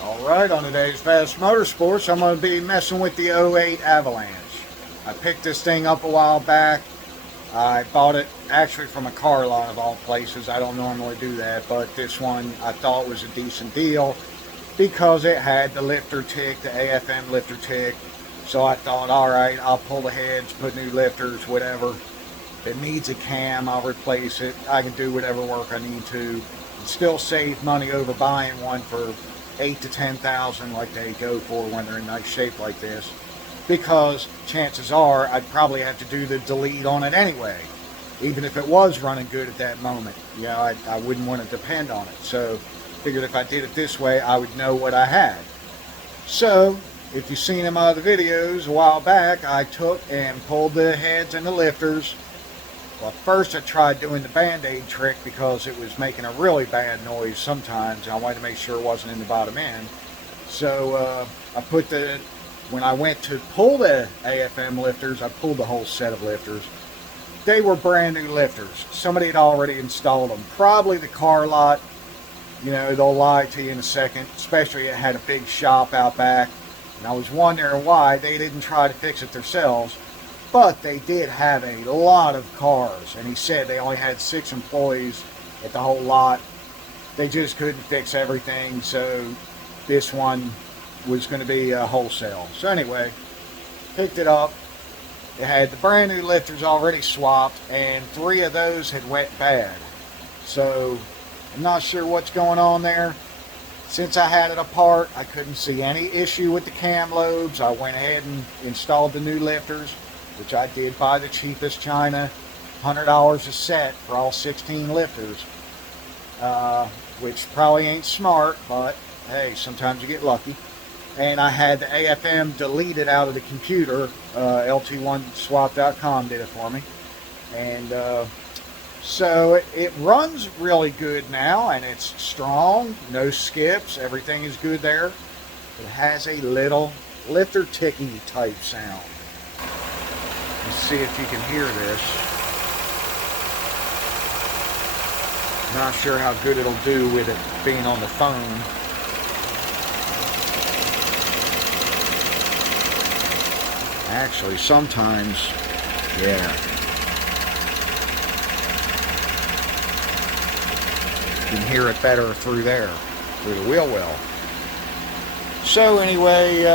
Alright, on today's Vassmotorsports, I'm going to be messing with the '08 Avalanche. I picked this thing up a while back. I bought it actually from a car lot of all places. I don't normally do that, but this one I thought was a decent deal because it had the lifter tick, the AFM lifter tick. So I thought, alright, I'll pull the heads, put new lifters, whatever. If it needs a cam, I'll replace it. I can do whatever work I need to. And still save money over buying one for 8 to 10,000 like they go for when they're in nice shape like this, because chances are I'd probably have to do the delete on it anyway, even if it was running good at that moment. I wouldn't want to depend on it, so figured if I did it this way I would know what I had. So if you've seen in my other videos a while back, I took and pulled the heads and the lifters. Well, first I tried doing the band-aid trick because it was making a really bad noise sometimes, and I wanted to make sure it wasn't in the bottom end. So when I went to pull the AFM lifters, I pulled the whole set of lifters. They were brand new lifters. Somebody had already installed them. Probably the car lot. They'll lie to you in a second, especially it had a big shop out back. And I was wondering why they didn't try to fix it themselves. But they did have a lot of cars, and he said they only had 6 employees at the whole lot. They just couldn't fix everything, so this one was going to be wholesale. So anyway, picked it up. It had the brand new lifters already swapped, and 3 of those had went bad. So I'm not sure what's going on there. Since I had it apart, I couldn't see any issue with the cam lobes. I went ahead and installed the new lifters, which I did buy the cheapest China, $100 a set for all 16 lifters, which probably ain't smart, but hey, sometimes you get lucky. And I had the AFM deleted out of the computer. LT1swap.com did it for me. And so it runs really good now, and it's strong, no skips, everything is good there. It has a little lifter ticky type sound. Let's see if you can hear this. Not sure how good it'll do with it being on the phone. Actually, sometimes, yeah. You can hear it better through there, through the wheel well. So anyway,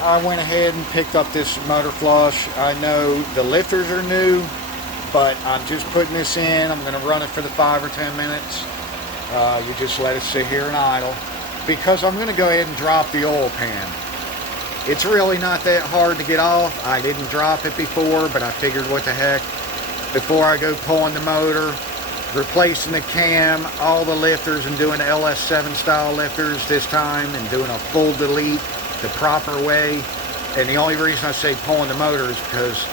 I went ahead and picked up this motor flush. I know the lifters are new, but I'm just putting this in. I'm going to run it for the 5 or 10 minutes. You just let it sit here and idle, because I'm going to go ahead and drop the oil pan. It's really not that hard to get off. I didn't drop it before, but I figured what the heck. Before I go pulling the motor, replacing the cam, all the lifters, and doing LS7 style lifters this time, and doing a full delete the proper way. And the only reason I say pulling the motor is because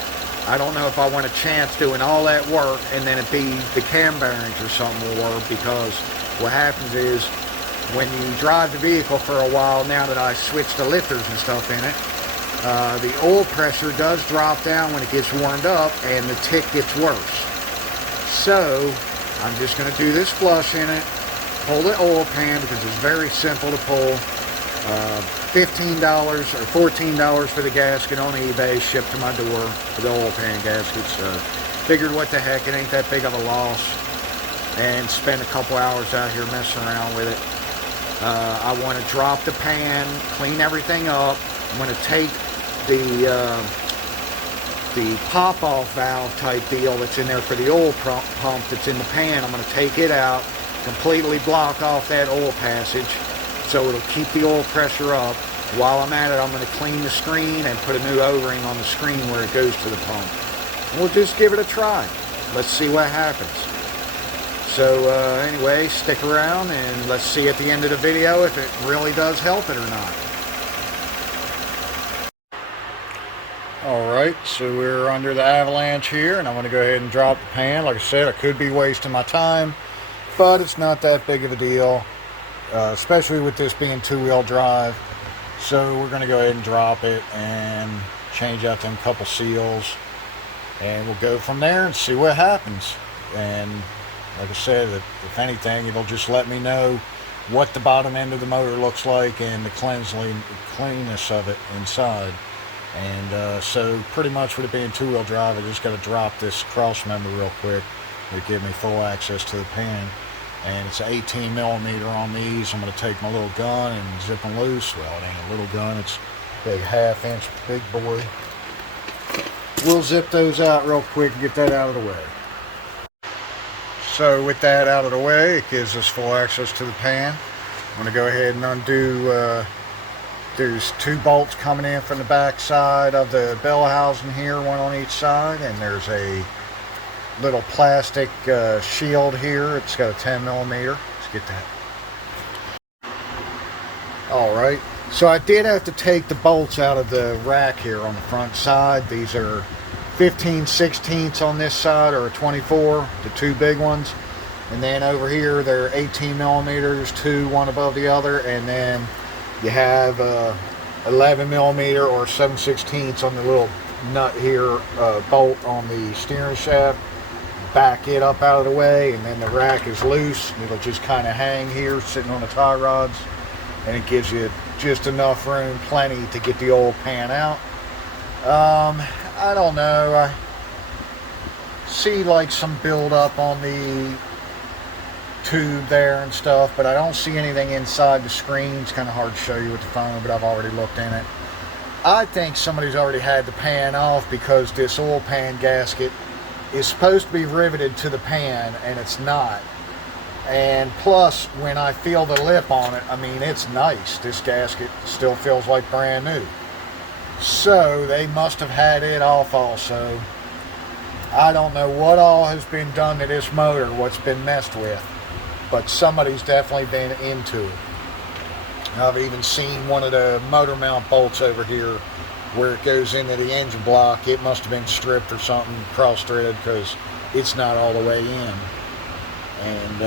I don't know if I want a chance doing all that work and then it be the cam bearings or something more, because what happens is when you drive the vehicle for a while, now that I switched the lifters and stuff in it, the oil pressure does drop down when it gets warmed up and the tick gets worse. So I'm just going to do this flush in it, pull the oil pan, because it's very simple to pull. $15 or $14 for the gasket on eBay, shipped to my door for the oil pan gasket. So figured what the heck, it ain't that big of a loss, and spend a couple hours out here messing around with it. I want to drop the pan, clean everything up. I'm going to take the pop-off valve type deal that's in there for the oil pump that's in the pan. I'm going to take it out, completely block off that oil passage, so it'll keep the oil pressure up. While I'm at it, I'm going to clean the screen and put a new O-ring on the screen where it goes to the pump. And we'll just give it a try. Let's see what happens. So anyway, stick around and let's see at the end of the video if it really does help it or not. Alright, so we're under the Avalanche here, and I'm going to go ahead and drop the pan. Like I said, I could be wasting my time, but it's not that big of a deal. Especially with this being 2-wheel drive. So we're going to go ahead and drop it and change out them couple seals, and we'll go from there and see what happens. And like I said, if anything, it'll just let me know what the bottom end of the motor looks like and the cleanness of it inside. And so pretty much with it being two-wheel drive, I just got to drop this cross member real quick to give me full access to the pan. And it's 18 millimeter on these. I'm going to take my little gun and zip them loose. Well, it ain't a little gun, it's a big 1/2 inch big boy. We'll zip those out real quick and get that out of the way. So with that out of the way, it gives us full access to the pan. I'm going to go ahead and undo, there's 2 bolts coming in from the back side of the bell housing here, one on each side, and there's a little plastic shield here. It's got a 10 millimeter. Let's get that. Alright, so I did have to take the bolts out of the rack here on the front side. These are 15/16 on this side, or a 24, the 2 big ones. And then over here they're 18 millimeters, 2 one above the other, and then you have 11 millimeter or 7/16 on the little nut here, bolt on the steering shaft. Back it up out of the way, and then the rack is loose. It'll just kind of hang here, sitting on the tie rods, and it gives you just enough room, plenty to get the oil pan out. I don't know. I see like some buildup on the tube there and stuff, but I don't see anything inside the screen. It's kind of hard to show you with the phone, but I've already looked in it. I think somebody's already had the pan off, because this oil pan gasket is supposed to be riveted to the pan, and it's not. And plus, when I feel the lip on it, I mean, it's nice. This gasket still feels like brand new. So they must have had it off also. I don't know what all has been done to this motor, what's been messed with, but somebody's definitely been into it. I've even seen one of the motor mount bolts over here where it goes into the engine block. It must have been stripped or something, cross-threaded, because it's not all the way in. And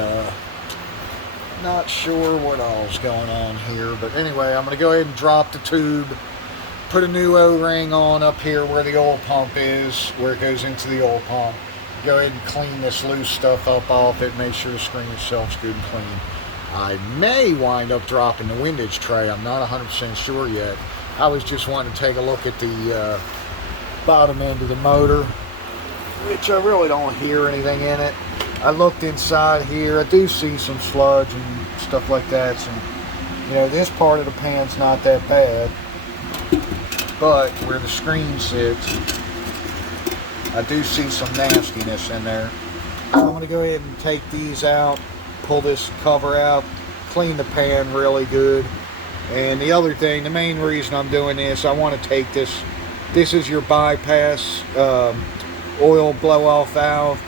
not sure what all's going on here, but anyway, I'm going to go ahead and drop the tube, put a new O-ring on up here where the oil pump is, where it goes into the oil pump. Go ahead and clean this loose stuff up off it, make sure the screen itself's good and clean. I may wind up dropping the windage tray. I'm not 100% sure yet. I was just wanting to take a look at the bottom end of the motor, which I really don't hear anything in it. I looked inside here. I do see some sludge and stuff like that. So, you know, this part of the pan's not that bad, but where the screen sits, I do see some nastiness in there. So I'm going to go ahead and take these out, pull this cover out, clean the pan really good. And the other thing, the main reason I'm doing this, I want to take this is your bypass oil blow-off valve,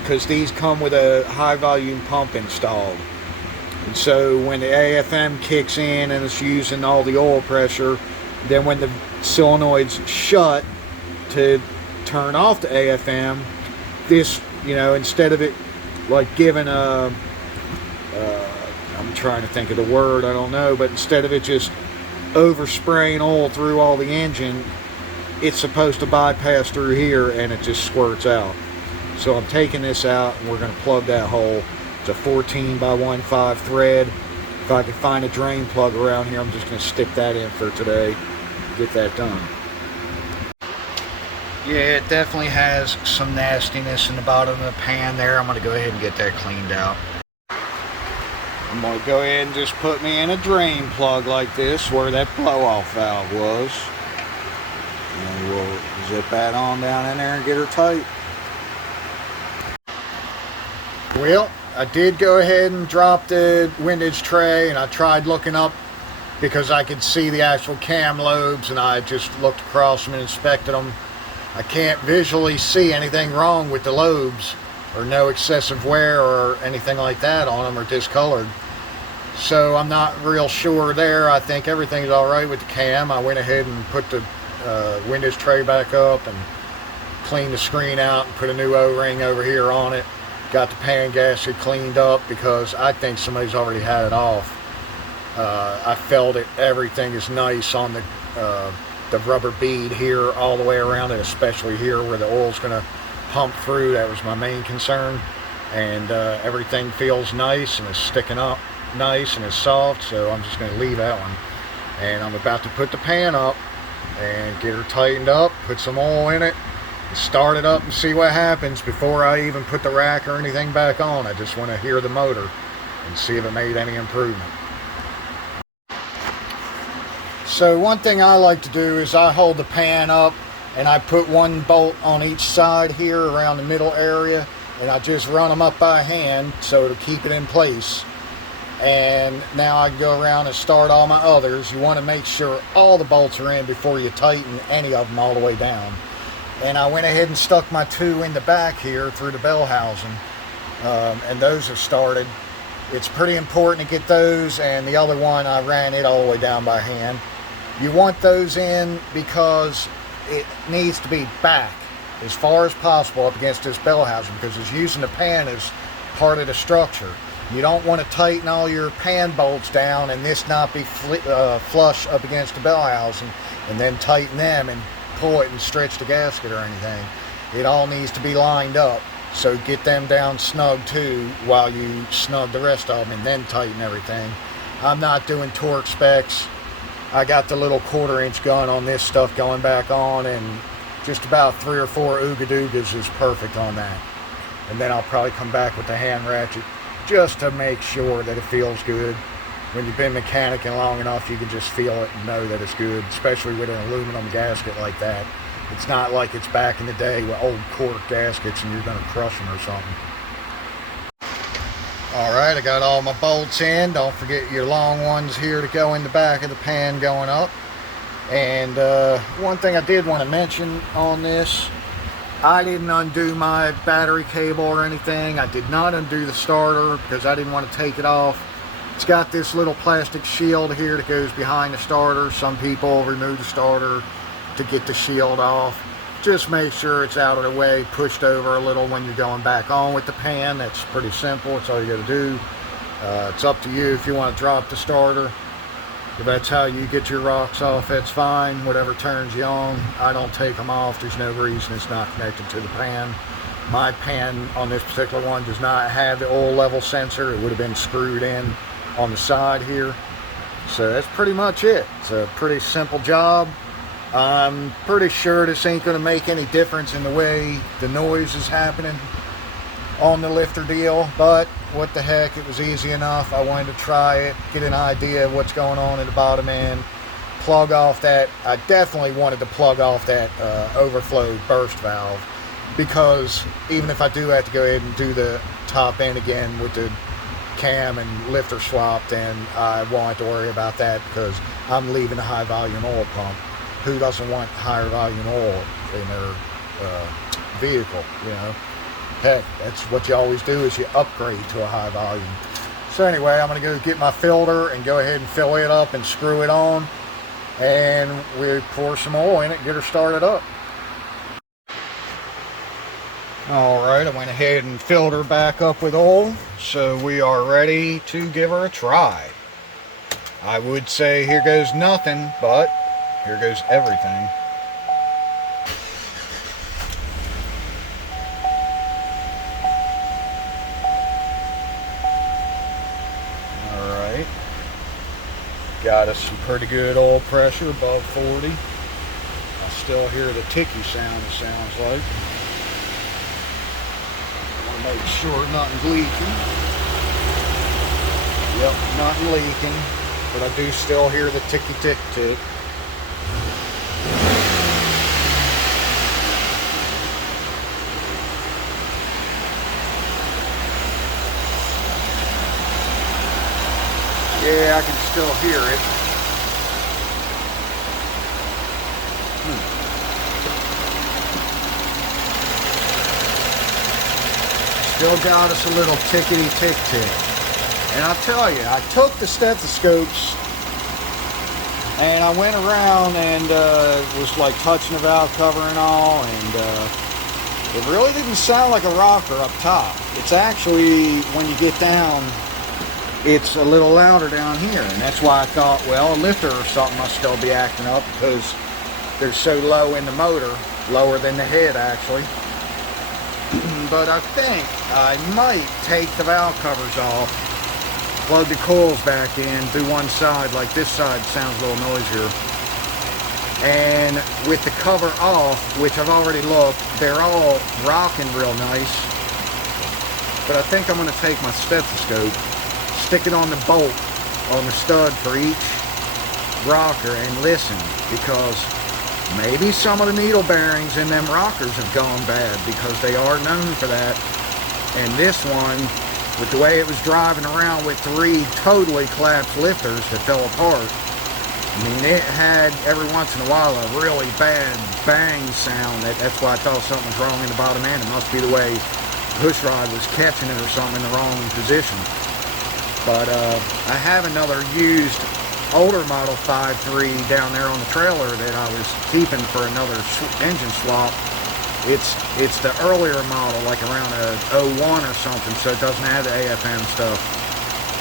because these come with a high volume pump installed. And so when the AFM kicks in and it's using all the oil pressure, then when the solenoid's shut to turn off the AFM, this, you know, instead of it like giving a I'm trying to think of the word, I don't know, but instead of it just overspraying oil through all the engine, it's supposed to bypass through here and it just squirts out. So I'm taking this out and we're going to plug that hole. It's a 14x15 thread. If I can find a drain plug around here, I'm just going to stick that in for today, get that done. Yeah, it definitely has some nastiness in the bottom of the pan there. I'm going to go ahead and get that cleaned out. I'm going to go ahead and just put me in a drain plug like this where that blow-off valve was. And we'll zip that on down in there and get her tight. Well, I did go ahead and drop the windage tray, and I tried looking up because I could see the actual cam lobes, and I just looked across them and inspected them. I can't visually see anything wrong with the lobes, or no excessive wear or anything like that on them, or discolored. So I'm not real sure there. I think everything's all right with the cam. I went ahead and put the windage tray back up and cleaned the screen out and put a new O-ring over here on it. Got the pan gasket cleaned up because I think somebody's already had it off. I felt it. Everything is nice on the rubber bead here all the way around it, especially here where the oil's going to pump through. That was my main concern. And everything feels nice and is sticking up. nice and it's soft, so I'm just going to leave that one. And I'm about to put the pan up and get her tightened up, put some oil in it, and start it up and see what happens before I even put the rack or anything back on. I just want to hear the motor and see if it made any improvement. So one thing I like to do is I hold the pan up and I put one bolt on each side here around the middle area, and I just run them up by hand so to keep it in place. And now I can go around and start all my others. You want to make sure all the bolts are in before you tighten any of them all the way down. And I went ahead and stuck my two in the back here through the bell housing, and those have started. It's pretty important to get those, and the other one I ran it all the way down by hand. You want those in because it needs to be back as far as possible up against this bell housing, because it's using the pan as part of the structure. You don't want to tighten all your pan bolts down and this not be flush up against the bell housing, and then tighten them and pull it and stretch the gasket or anything. It all needs to be lined up, so get them down snug too while you snug the rest of them, and then tighten everything. I'm not doing torque specs. I got the little 1/4-inch gun on this stuff going back on, and just about 3 or 4 ooga-doogas is perfect on that. And then I'll probably come back with the hand ratchet just to make sure that it feels good. When you've been mechanicking long enough, you can just feel it and know that it's good, especially with an aluminum gasket like that. It's not like it's back in the day with old cork gaskets and you're going to crush them or something. Alright, I got all my bolts in. Don't forget your long ones here to go in the back of the pan going up. And one thing I did want to mention on this, I didn't undo my battery cable or anything. I did not undo the starter because I didn't want to take it off. It's got this little plastic shield here that goes behind the starter. Some people remove the starter to get the shield off. Just make sure it's out of the way, pushed over a little when you're going back on with the pan. That's pretty simple. That's all you got to do. It's up to you if you want to drop the starter. If that's how you get your rocks off, that's fine. Whatever turns you on. I don't take them off. There's no reason it's not connected to the pan. My pan on this particular one does not have the oil level sensor. It would have been screwed in on the side here. So that's pretty much it. It's a pretty simple job. I'm pretty sure this ain't going to make any difference in the way the noise is happening on the lifter deal, but what the heck, it was easy enough. I wanted to try it, get an idea of what's going on in the bottom end, plug off that. I definitely wanted to plug off that overflow burst valve, because even if I do have to go ahead and do the top end again with the cam and lifter swap, then I won't have to worry about that because I'm leaving a high volume oil pump. Who doesn't want higher volume oil in their vehicle, you know? Heck, that's what you always do, is you upgrade to a high volume. So anyway, I'm going to go get my filter and go ahead and fill it up and screw it on. And we pour some oil in it and get her started up. Alright, I went ahead and filled her back up with oil. So we are ready to give her a try. I would say here goes nothing, but here goes everything. Alright. Got us some pretty good oil pressure, above 40. I still hear the ticky sound, it sounds like. I want to make sure nothing's leaking. Yep, nothing leaking. But I do still hear the ticky tick tick. Yeah, I can still hear it. Still got us a little tickety tick tick. And I'll tell you, I took the stethoscopes and I went around and was like touching the valve cover and all, and it really didn't sound like a rocker up top. It's actually, when you get down, it's a little louder down here, and that's why I thought, well, a lifter or something must still be acting up, because they're so low in the motor, lower than the head actually. But I think I might take the valve covers off plug the coils back in, do one side, like this side sounds a little noisier. And with the cover off, which I've already looked, they're all rocking real nice. But I think I'm going to take my stethoscope, stick it on the bolt, on the stud for each rocker and listen, because maybe some of the needle bearings in them rockers have gone bad, because they are known for that. And this one, with the way it was driving around with 3 totally collapsed lifters that fell apart, I mean, it had every once in a while a really bad bang sound. That's why I thought something was wrong in the bottom end. It must be the way the push rod was catching it or something in the wrong position. But I have another used older model 5.3 down there on the trailer that I was keeping for another engine swap. It's the earlier model, like around a 01 or something, so it doesn't have the AFM stuff.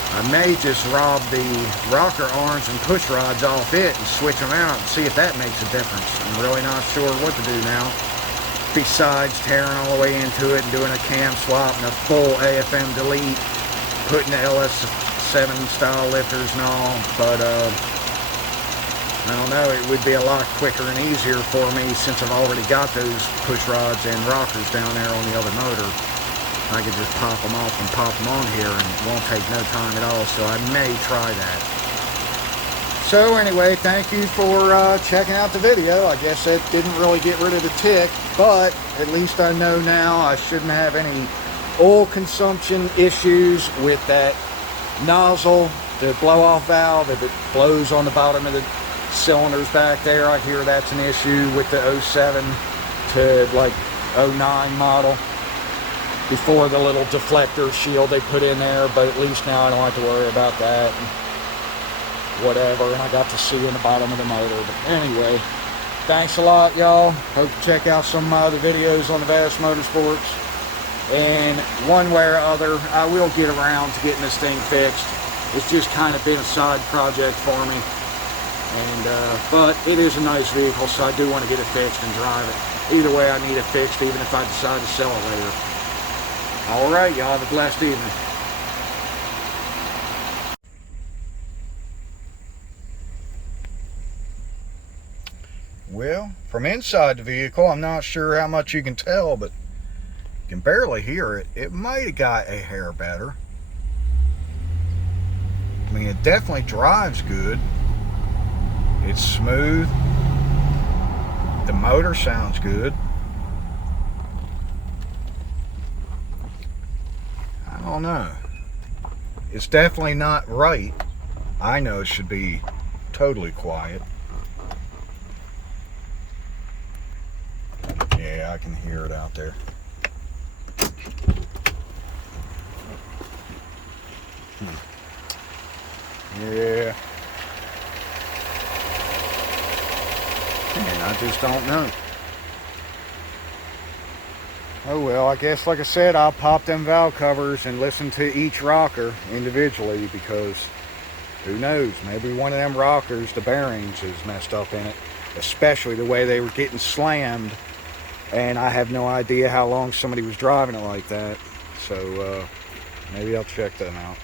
I may just rob the rocker arms and push rods off it and switch them out and see if that makes a difference. I'm really not sure what to do now, besides tearing all the way into it and doing a cam swap and a full AFM delete, putting the LS7 style lifters and all. But I don't know, it would be a lot quicker and easier for me since I've already got those push rods and rockers down there on the other motor. I could just pop them off and pop them on here, and it won't take no time at all, so I may try that. So anyway, thank you for checking out the video. I guess it didn't really get rid of the tick, but at least I know now I shouldn't have any oil consumption issues with that nozzle, the blow-off valve. If it blows on the bottom of the cylinders back there, I hear that's an issue with the 07 to like 09 model. Before the little deflector shield they put in there, but at least now I don't have to worry about that. Whatever, and I got to see in the bottom of the motor. But anyway, thanks a lot, y'all. Hope you check out some of my other videos on the Vassmotorsports. And one way or other, I will get around to getting this thing fixed. It's just kind of been a side project for me. And but it is a nice vehicle, so I do want to get it fixed and drive it. Either way, I need it fixed, even if I decide to sell it later. Alright, y'all have a blessed evening. Well, from inside the vehicle, I'm not sure how much you can tell, but you can barely hear it. It might have got a hair better. I mean, it definitely drives good. It's smooth. The motor sounds good. I don't know. It's definitely not right. I know it should be totally quiet. Yeah, I can hear it out there. Yeah. And I just don't know. Oh well, I guess like I said, I'll pop them valve covers and listen to each rocker individually, because who knows, maybe one of them rockers, the bearings is messed up in it, especially the way they were getting slammed, and I have no idea how long somebody was driving it like that. So maybe I'll check them out.